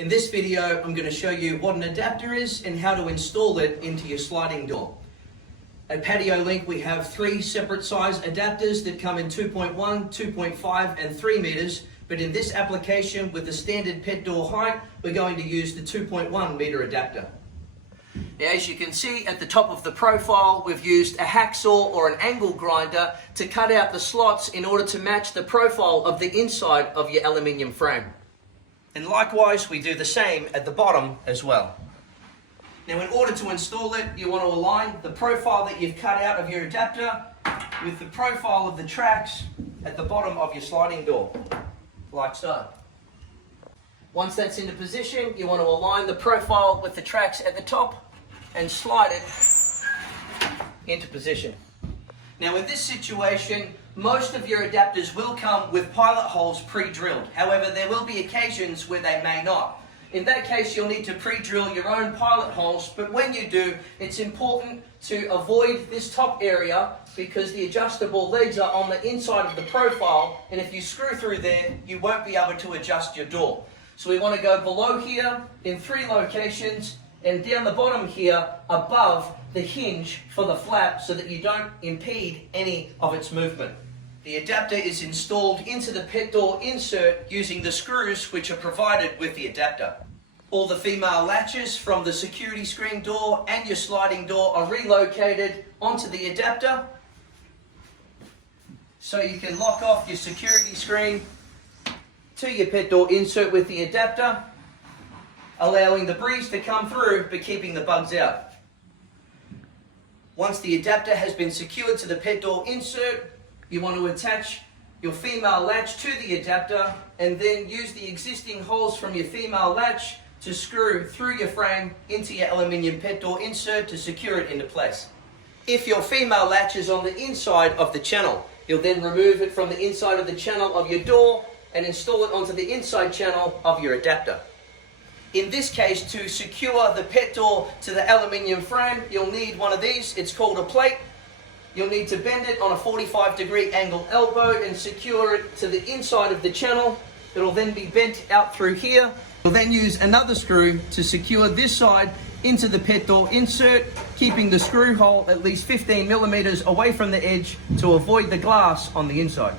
In this video, I'm going to show you what an adapter is and how to install it into your sliding door. At Patio Link, we have 3 separate size adapters that come in 2.1, 2.5 and 3 meters, but in this application with the standard pet door height, we're going to use the 2.1 meter adapter. Now, as you can see at the top of the profile, we've used a hacksaw or an angle grinder to cut out the slots in order to match the profile of the inside of your aluminium frame. And likewise, we do the same at the bottom as well. Now, in order to install it, you want to align the profile that you've cut out of your adapter with the profile of the tracks at the bottom of your sliding door, like so. Once that's into position, you want to align the profile with the tracks at the top and slide it into position. Now, in this situation, most of your adapters will come with pilot holes pre-drilled. However, there will be occasions where they may not. In that case, you'll need to pre-drill your own pilot holes, but when you do, it's important to avoid this top area because the adjustable legs are on the inside of the profile, and if you screw through there, you won't be able to adjust your door. So we want to go below here in 3 locations and down the bottom here above the hinge for the flap so that you don't impede any of its movement. The adapter is installed into the pet door insert using the screws which are provided with the adapter. All the female latches from the security screen door and your sliding door are relocated onto the adapter so you can lock off your security screen to your pet door insert with the adapter, allowing the breeze to come through but keeping the bugs out. Once the adapter has been secured to the pet door insert, you want to attach your female latch to the adapter and then use the existing holes from your female latch to screw through your frame into your aluminium pet door insert to secure it into place. If your female latch is on the inside of the channel, you'll then remove it from the inside of the channel of your door and install it onto the inside channel of your adapter. In this case, to secure the pet door to the aluminium frame, you'll need one of these. It's called a plate. You'll need to bend it on a 45-degree angle elbow and secure it to the inside of the channel. It'll then be bent out through here. You'll then use another screw to secure this side into the pet door insert, keeping the screw hole at least 15 millimeters away from the edge to avoid the glass on the inside.